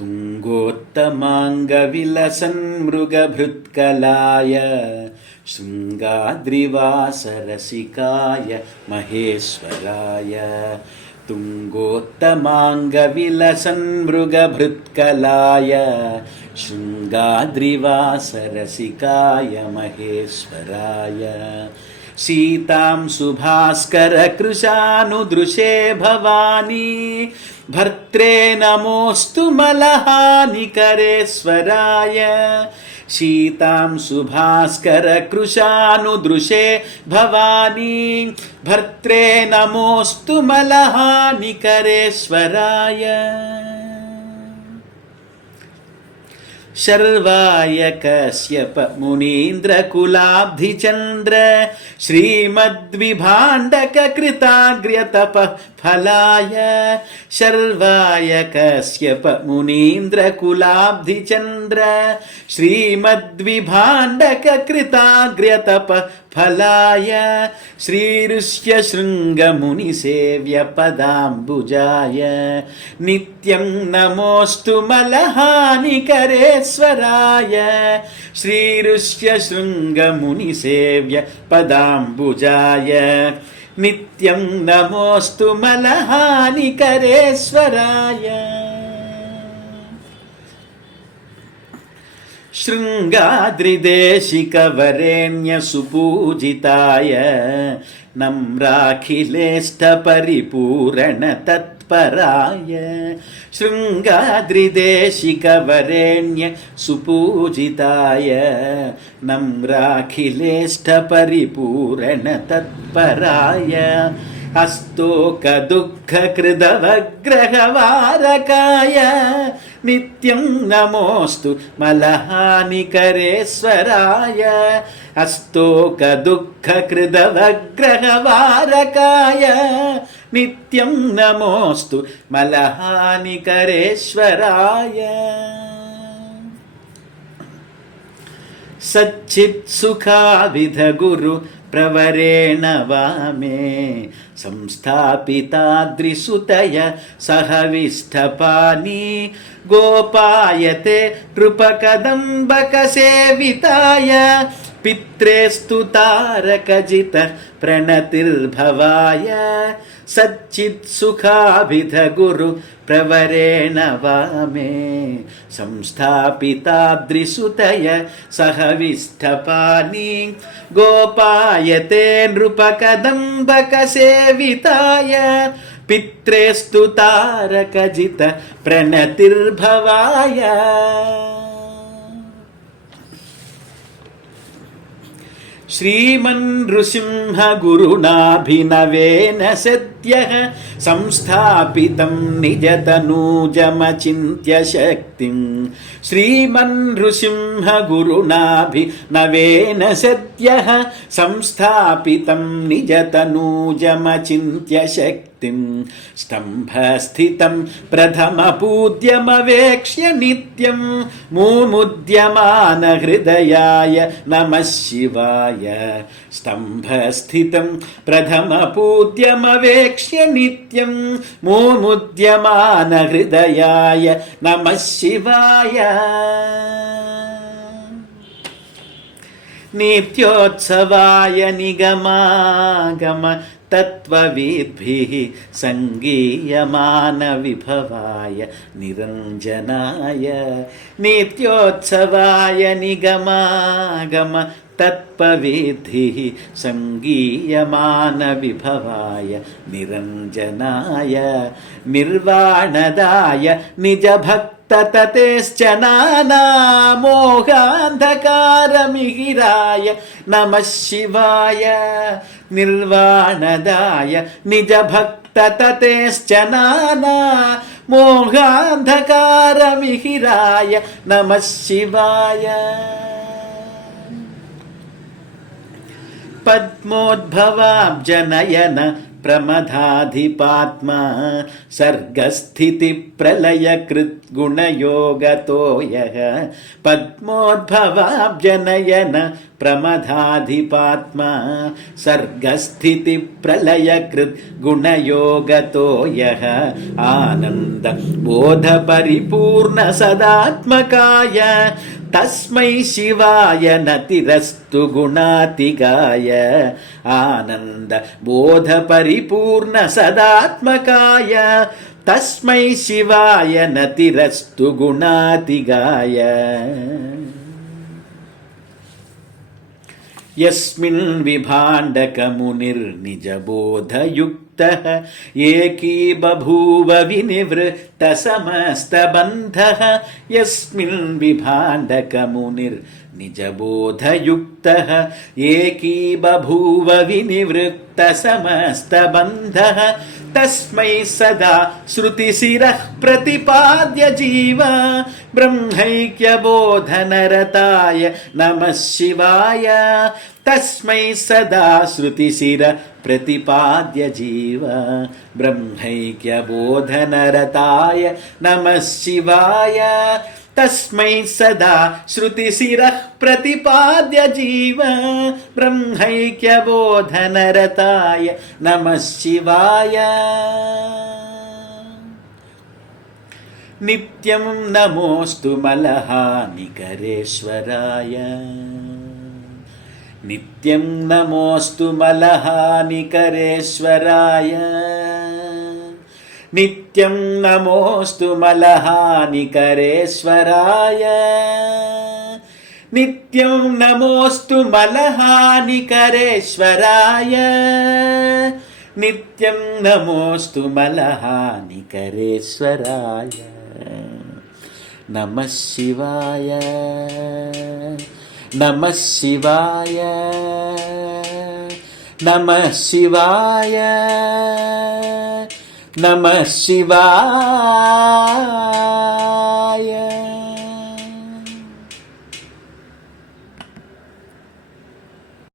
तुङ्गोत्तमाङ्गविलसन्मृगभृत्कलाय शृङ्गाद्रिवासरसिकाय महेश्वराय तुङ्गोत्तमाङ्गविलसन्मृगभृत्कलाय शृङ्गाद्रिवासरसिकाय महेश्वराय सीतां सुभास्करकृशानुदृशे भवानी भर्त्रे नमोऽस्तु मलहानिकरेश्वराय सीतां सुभास्करकृशानुदृशे भवानी भर्त्रे नमोऽस्तु मलहानिकरेश्वराय शर्वाय कश्यप मुनीन्द्रकुलाब्धिचन्द्र श्रीमद्विभाण्डक कृताग्र्यतपः फलाय शर्वाय कश्यप मुनीन्द्रकुलाब्धिचन्द्र श्रीमद्विभाण्डक कृताग्र्यतपः फलाय श्रीऋष्यशृङ्गमुनिसेव्य पदाम्बुजाय नित्यं नमोऽस्तु मलहानिकरेश्वराय श्रीऋष्यशृङ्गमुनिसेव्य पदाम्बुजाय नित्यं नमोऽस्तु मलहानिकरेश्वराय शृङ्गाद्रिदेशिकवरेण्यसुपूजिताय नम्राखिलेष्टपरिपूरणतत्पराय शृङ्गाद्रिदेशिकवरेण्यसुपूजिताय नम्राखिलेष्टपरिपूरणतत्पराय अस्तोकदुःखकृदवग्रहवारकाय नित्यं नमोऽस्तु मलहानिकरेश्वराय अस्तोकदुःखकृदवग्रहवारकाय नित्यं नमोऽस्तु मलहानिकरेश्वराय सच्चित्सुखाविधगुरु प्रवरेण वामे संस्थापिताद्रिसुतय सहविष्ठपानी गोपायते नृपकदम्बकसेविताय पित्रेस्तु तारकजित प्रणतिर्भवाय सच्चित्सुखाभिधगुरु प्रवरेण वामे संस्थापिताद्रिसुतय सहविष्ठपानी गोपायते नृपकदम्बकसेविताय पित्रेस्तु तारकजित प्रणतिर्भवाय श्रीमन्नृसिंहगुरुणाभिनवेन सद्यः संस्थापितं निजतनूजमचिन्त्य शक्तिं श्रीमन्नृसिंहगुरुणाभिनवेन सद्यः संस्थापितं निजतनूजमचिन्त्य शक्तिं स्तम्भस्थितं प्रथमपूज्यमवेक्ष्य नित्यं मुमुद्यमान हृदयाय नमः शिवाय स्तम्भस्थितं प्रथमपूज्यमवेक्ष्य नित्यं मुमुद्यमान हृदयाय नमः शिवाय नित्योत्सवाय निगमागम तत्त्वविद्भिः सङ्गीयमान विभवाय निरञ्जनाय नित्योत्सवाय निगमागम तत्त्वविद्भिः सङ्गीयमान विभवाय निरञ्जनाय निर्वाणदाय निजभक्तततेश्च नानामोहान्धकारमिहिराय नमः शिवाय निर्वाणदाय निजभक्तततेश्च नानामोहान्धकारमिहिराय नमः शिवाय पद्मोद्भवाब्जनयन ప్రమదాధిపాత్మా సర్గస్థితిప్రలయకృద్గుణయోగతో యః పద్మోద్భవాబ్జనయన ప్రమదాధిపాత్మా సర్గస్థితిప్రలయకృద్గుణయోగతో యః ఆనంద బోధపరిపూర్ణ సదాత్మకాయ తస్మై శివాయ నతిరస్తు గుణాతిగాయ ఆనంద బోధ పరిపూర్ణ సదాత్మకాయ తస్మై శివాయ నతిరస్తు గుణాతిగాయ యస్మిన్ విభాండకమునిర్నిజబోధయుక్తః ఏకీబభూవ వినివృత్తసమస్తబంధః యస్మిన్ విభాండకమునిర్నిజబోధయుక్తః ఏకీబభూవ వినివృత్తసమస్తబంధः తస్మై సదా శృతిశిరః ప్రతిపాద్య జీవ బ్రహ్మైక్యబోధనరతాయ నమః శివాయ తస్మై సదా శృతిశిర ప్రతిపాద్య జీవ బ్రహ్మైక్యబోధనరతాయ నమః శివాయ తస్మై సదా శృతిశిరః ప్రతిపాద్య జీవ బ్రహ్మైక్యబోధనరతాయ నమః శివాయ నిత్యం నమోస్తు మలహానికరేశ్వరాయ నిత్యం నమోస్తు మలహానికరేశ్వరాయ నిత్యం నమోస్తు మలహానికరేశ్వరాయ నిత్యం నమోస్తు మలహానికరేశ్వరాయ నిత్యం నమోస్తు మలహానికరేశ్వరాయ నమః శివాయ నమః శివాయ నమః శివాయ నమః శివాయ